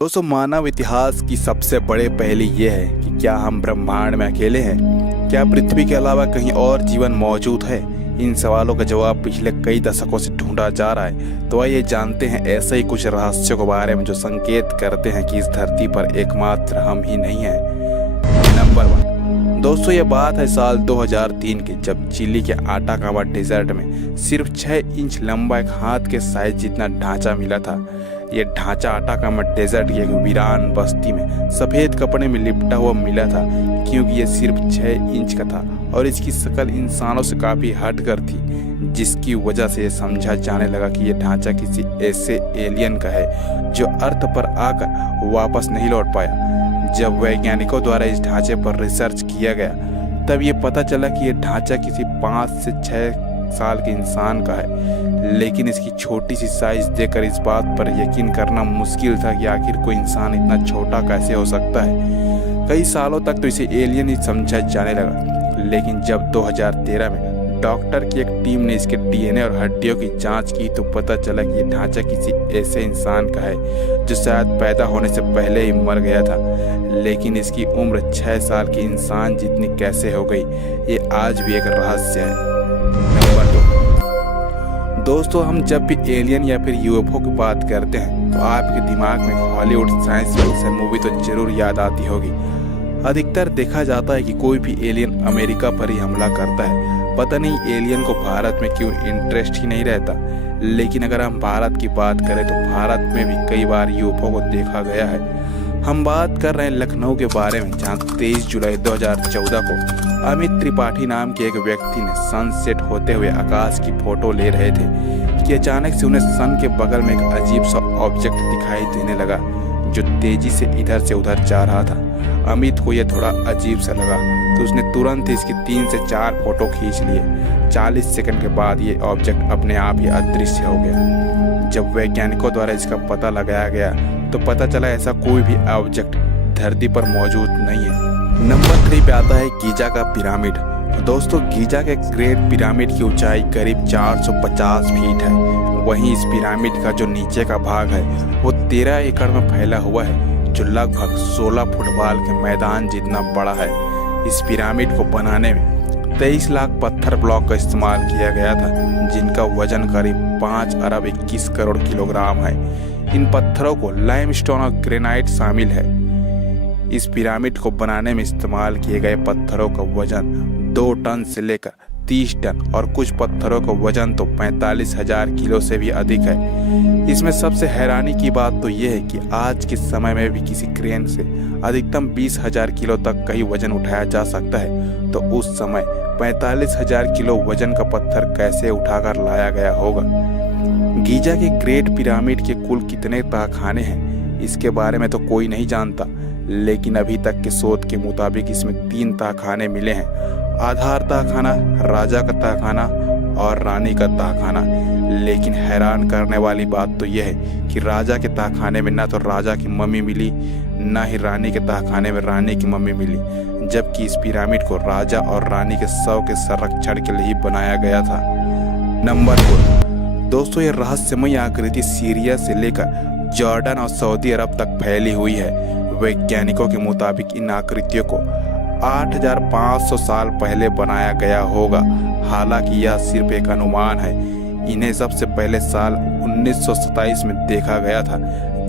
दोस्तों, मानव इतिहास की सबसे बड़े पहेली ये है कि क्या हम ब्रह्मांड में अकेले हैं? क्या पृथ्वी के अलावा कहीं और जीवन मौजूद है? इन सवालों का जवाब पिछले कई दशकों से ढूंढा जा रहा है। तो आइए जानते हैं ऐसे ही कुछ रहस्यों के बारे में जो संकेत करते हैं कि इस धरती पर एकमात्र हम ही नहीं हैं। नंबर 1। दोस्तों, ये बात है साल 2003 की, जब चिली के आटाकामा डेजर्ट में सिर्फ 6 इंच लंबा एक हाथ के साइज जितना ढांचा मिला था। ये ढांचा आटाकामा डेजर्ट की एक वीरान बस्ती में सफ़ेद कपड़े में लिपटा हुआ मिला था, क्योंकि ये सिर्फ 6 इंच का था और इसकी शक्ल इंसानों से काफ़ी हटकर थी, जिसकी वजह से ये समझा जाने लगा कि ये ढांचा किसी ऐसे एलियन का है जो अर्थ पर आकर वापस नहीं लौट पाया। जब वैज्ञानिकों द्वारा इस ढांचे पर रिसर्च किया गया तब ये पता चला कि ये ढांचा किसी 5 से 6 साल के इंसान का है, लेकिन इसकी छोटी सी साइज देखकर इस बात पर यकीन करना मुश्किल था कि आखिर कोई इंसान इतना छोटा कैसे हो सकता है। कई सालों तक तो इसे एलियन ही समझा जाने लगा, लेकिन जब 2013 में डॉक्टर की एक टीम ने इसके डीएनए और हड्डियों की जांच की तो पता चला कि ये ढांचा किसी ऐसे इंसान का है जो शायद पैदा होने से पहले ही मर गया था, लेकिन इसकी उम्र 6 साल की इंसान जितनी कैसे हो गई, ये आज भी एक रहस्य है। नंबर 2। दोस्तों, हम जब भी एलियन या फिर यूएफओ की बात करते हैं तो आपके दिमाग में हॉलीवुड साइंस फिक्शन मूवी तो जरूर याद आती होगी। अधिकतर देखा जाता है कि कोई भी एलियन अमेरिका पर ही हमला करता है। पता नहीं एलियन को भारत में क्यों इंटरेस्ट ही नहीं रहता। लेकिन अगर हम भारत की बात करें तो भारत में भी कई बार यूएफओ को देखा गया है। हम बात कर रहे हैं लखनऊ के बारे में, जहां 23 जुलाई 2014 को अमित त्रिपाठी नाम के एक व्यक्ति ने सनसेट होते हुए आकाश की फोटो ले रहे थे कि अचानक से उन्हें सन के बगल में एक अजीब सा ऑब्जेक्ट दिखाई देने लगा जो तेजी से इधर से उधर जा रहा था। अमित को यह थोड़ा अजीब सा लगा तो उसने तुरंत इसकी 3 से 4 फोटो खींच लिए। 40 सेकंड के बाद ये ऑब्जेक्ट अपने आप ही अदृश्य हो गया। जब वैज्ञानिकों द्वारा इसका पता लगाया गया तो पता चला ऐसा कोई भी ऑब्जेक्ट धरती पर मौजूद नहीं है। नंबर 3 पे आता है गीजा का पिरामिड। दोस्तों, गीजा के ग्रेट पिरामिड की ऊंचाई करीब 450 फीट है। वहीं इस पिरामिड का जो नीचे का भाग है वो 13 एकड़ में फैला हुआ है, जो लगभग 16 फुटबॉल के मैदान जितना बड़ा है। इस पिरामिड को बनाने में 23 लाख पत्थर ब्लॉक का इस्तेमाल किया गया था, जिनका वजन करीब 5 अरब 21 करोड़ किलोग्राम है। इन पत्थरों को लाइमस्टोन और ग्रेनाइट शामिल है। इस पिरामिड को बनाने में इस्तेमाल किए गए पत्थरों का वजन 2 टन से लेकर 30 टन और कुछ पत्थरों का वजन तो 45,000 किलो से भी अधिक है। इसमें सबसे हैरानी की बात तो यह है कि आज के समय में भी किसी क्रेन से अधिकतम 20,000 किलो तक का ही वजन उठाया जा सकता है, तो उस समय 45,000 किलो वजन का पत्थर कैसे उठाकर लाया गया होगा। गीजा के ग्रेट पिरामिड के कुल कितने तहखाने हैं इसके बारे में तो कोई नहीं जानता, लेकिन अभी तक के शोध के मुताबिक इसमें 3 तहखाने मिले हैं। आधार तहखाना, राजा का तहखाना और रानी का तहखाना। लेकिन हैरान करने वाली बात तो यह है कि राजा के तहखाने में ना तो राजा की मम्मी मिली, ना ही रानी के तहखाने में रानी की मम्मी मिली, जबकि इस पिरामिड को राजा और रानी के शव के संरक्षण के लिए ही बनाया गया था। नंबर 4। दोस्तों, ये रहस्यमयी आकृति सीरिया से लेकर जॉर्डन और सऊदी अरब तक फैली हुई है। वैज्ञानिकों के मुताबिक इन आकृतियों को 8,500 साल पहले बनाया गया होगा। हालांकि यह सिर्फ एक अनुमान है। इन्हें सबसे पहले साल 1927 में देखा गया था,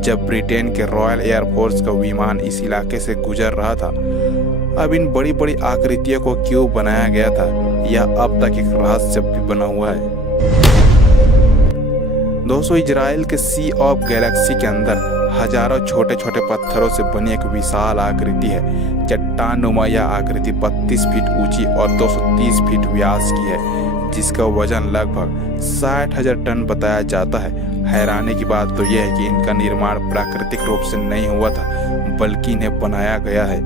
जब ब्रिटेन के रॉयल एयरफोर्स का विमान इस इलाके से गुजर रहा था। अब इन बड़ी बड़ी आकृतियों को क्यों बनाया गया था, यह अब तक एक रहस्य भी बना हुआ है। दोस्तों, इजराइल के सी ऑफ गैलेक्सी के अंदर हजारों छोटे छोटे पत्थरों से बनी एक विशाल आकृति है। चट्टान नुमा यह आकृति 32 फीट ऊंची और 230 फीट व्यास की है, जिसका वजन लगभग 60,000 टन बताया जाता है। हैरानी की बात तो यह है कि इनका निर्माण प्राकृतिक रूप से नहीं हुआ था, बल्कि इन्हें बनाया गया है।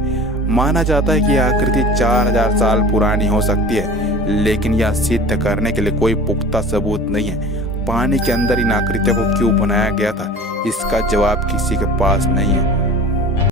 माना जाता है कि यह आकृति 4000 साल पुरानी हो सकती है, लेकिन यह सिद्ध करने के लिए कोई पुख्ता सबूत नहीं है। पानी के अंदर इन आकृतियों को क्यों बनाया गया था, इसका जवाब किसी के पास नहीं है।